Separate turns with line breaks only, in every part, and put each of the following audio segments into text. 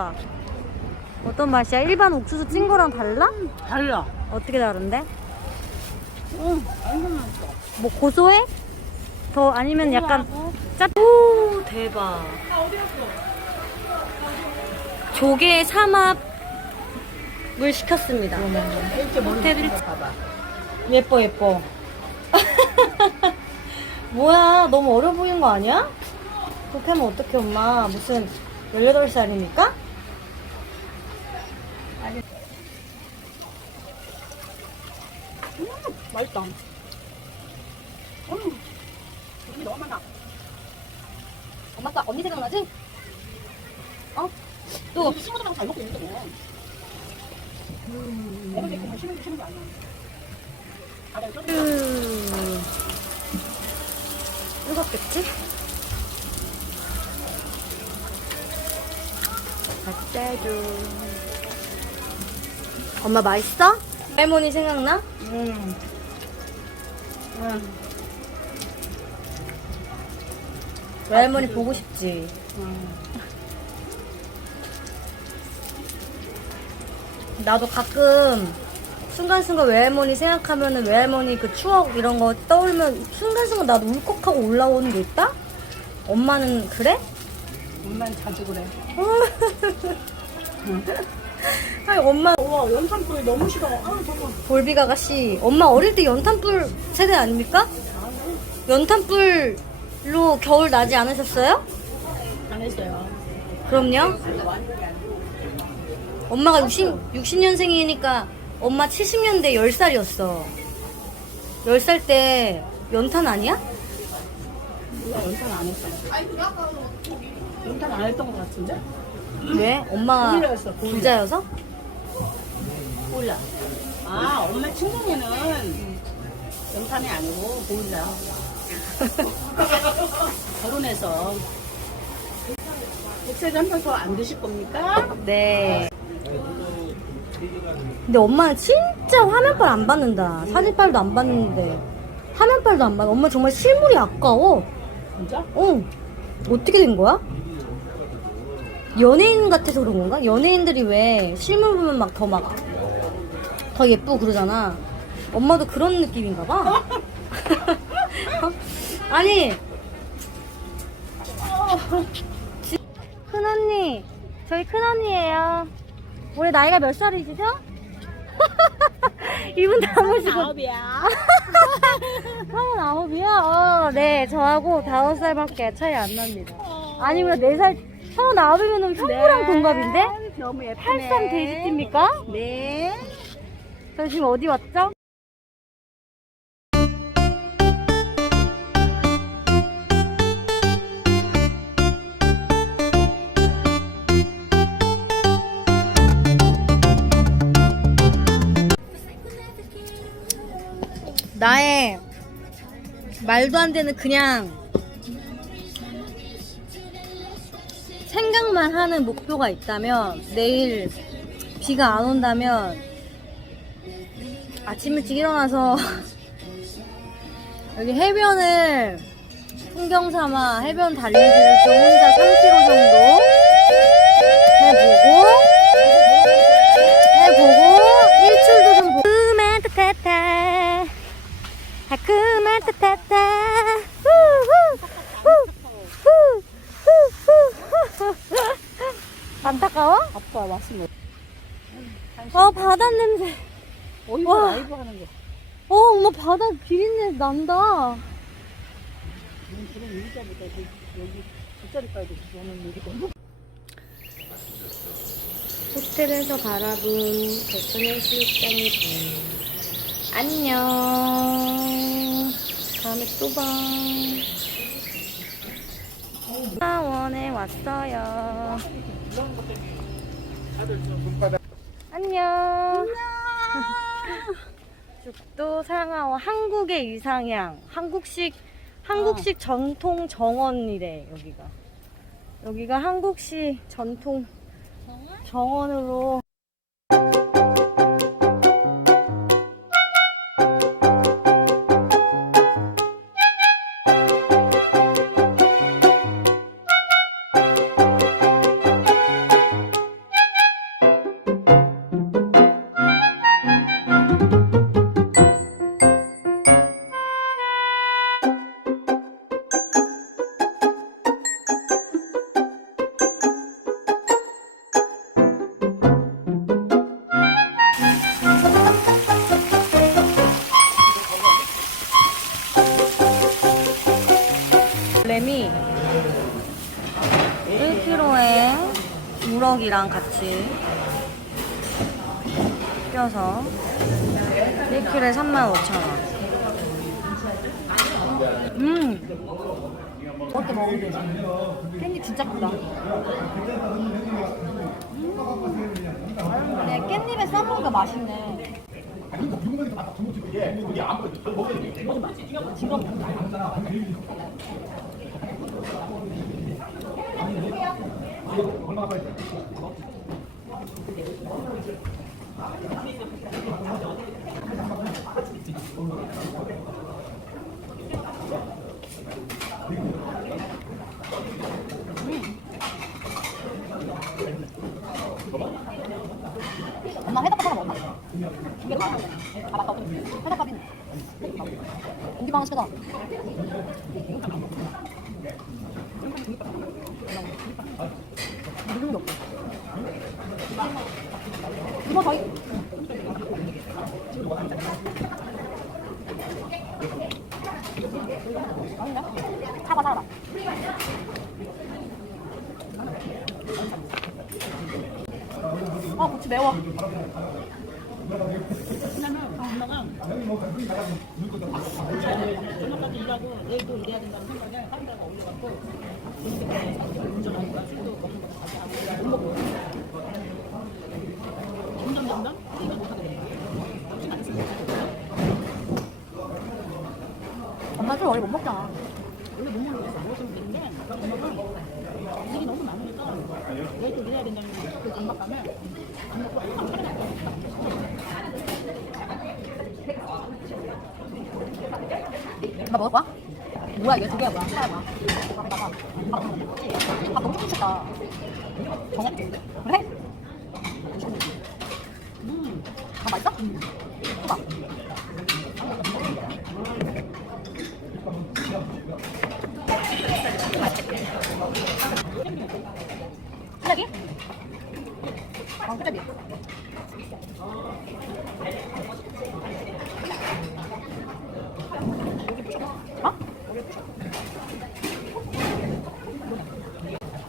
표현해봐. 어떤 맛이야? 일반 옥수수 찐 거랑 달라?
달라.
어떻게 다른데?
응, 완전 맛있어.
뭐 고소해? 더 아니면 약간 짭? 오 대박. 조개 삼합을 시켰습니다.
이렇게
호텔을
봐봐.
예뻐 예뻐. 뭐야 너무 어려 보이는 거 아니야? 그렇게 하면 어떡해 엄마 무슨 18살입니까?
맛있다. 음, 여기 너무 많아.
엄마 또 언니 생각나지? 어? 또
친구들하고 잘 먹고 있는데 뭐. 애들 데리고 뭐 쉬는 게 쉬는 거 아니야. 아, 내가 좀
음... 뜨겁겠지? 짜주 엄마 맛있어? 할머니 생각나?
음. 음.
외할머니 보고 싶지.
음.
나도 가끔 순간순간 외할머니 생각하면은 외할머니 그 추억 이런 거 떠올면 순간순간 나도 울컥하고 올라오는 게 있다? 엄마는 그래?
엄마는 자주 그래.
아니 엄마
우와, 연탄불이 너무 싫어. 아, 정말.
볼빅 아가씨 엄마 어릴 때 연탄불 세대 아닙니까? 연탄불로 겨울 나지 않으셨어요?
안 했어요.
그럼요. 엄마가 60, 60년생이니까 엄마 70년대 10살이었어. 10살 때 연탄 아니야?
몰라, 연탄 안 했어. 연탄 안 했던 것 같은데?
왜? 엄마가
보일러였어, 보일러.
부자여서?
몰라. 아, 엄마 친정에는 연탄이 아니고 보일러. 결혼해서. 한번 더안 드실 겁니까?
네. 근데 엄마는 진짜 화면빨 안 받는다. 사진빨도 안 받는데. 화면빨도 안 받아. 엄마 정말 실물이 아까워.
진짜?
어. 어떻게 된 거야? 연예인 같아서 그런 건가? 연예인들이 왜 실물 보면 막 더 막 더 예쁘고 그러잖아. 엄마도 그런 느낌인가 봐. 아니. 지- 큰 언니, 저희 큰 언니예요. 올해 나이가 몇 살이시죠? 이분 담으시고
아홉이야.
서른 아홉이요? 어, 네, 저하고 다섯 살밖에 차이 안 납니다. 아니면 네 살, 서른 아홉이면 형부랑 동갑인데?
너무 예쁘네.
83 돼지띠입니까?
네.
저 지금 어디 왔죠? 나의 말도 안 되는 그냥 생각만 하는 목표가 있다면 내일 비가 안 온다면 아침 일찍 일어나서 여기 해변을 풍경 삼아 해변 달리기를 좀 혼자 3km 정도 해보고 일출도 좀 보고 그만 타타타 아 그만 후후후후후후 안타까워?
아빠 왔으면.
어 바다 냄새
어디서
와.
라이브 하는 거.
어 엄마 바다 비린내 난다. 호텔에서 바라본 대천 해수욕장이 보여. 안녕. 다음에 또 봐. 사원에 왔어요. 안녕. 죽도 상하원 한국의 이상향 한국식 한국식 전통 정원이래 여기가 여기가 한국식 전통 정원으로 우럭이랑 같이 껴서 1kg에 35,000원. 음!
저렇게 먹으면 되지. 깻잎 진짜 크다.
네, 깻잎에 싸먹으니까 맛있네.
엄마 회덮밥 하나 먹나? 이게 다. 아 맞다. 회덮밥이. 고기만 시켜다. 이거? 사과 사과. 아 고추 매워.
엄마가 저녁까지 일하고 내일도 일해야 된다는 생각에 하루다가 올려갖고 이렇게 운전하고 가지고 먹는 거 하고 못 먹고 점점 점점 안 했으면
엄마 술 원래 못 먹잖아.
원래 못 먹는 거안 먹으면 되는데 내일도 일해야 된다는 그 차려야
엄마 먹을 거야? 뭐야 이거 두 개야 뭐야? 하나야 뭐야? 밥, 밥 너무 쳤다. 정해? 그래? 음, 밥 맛있어? 음. 호박. 쓰레기? 어, 쓰레기. 어?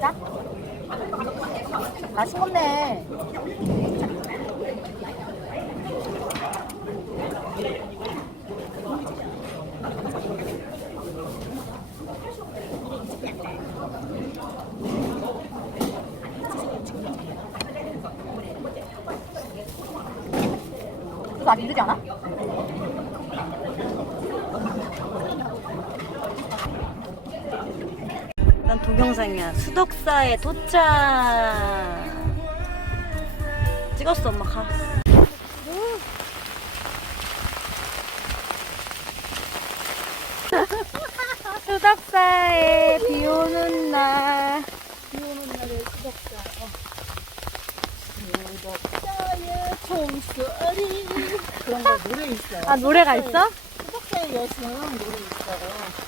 자. 아, 싱겁네. 이거 아직 이르지 않아?
난 동영상이야. 수덕사에 도착. 찍었어, 엄마 가. 수덕사에 비 오는 날.
비 오는 날에 수덕자 수덕자의 총소리 그런 거 노래 있어요
아, 노래가 있어?
수덕자의 여신 노래 있어요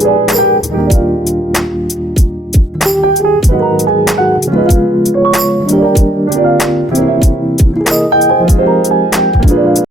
Thank you.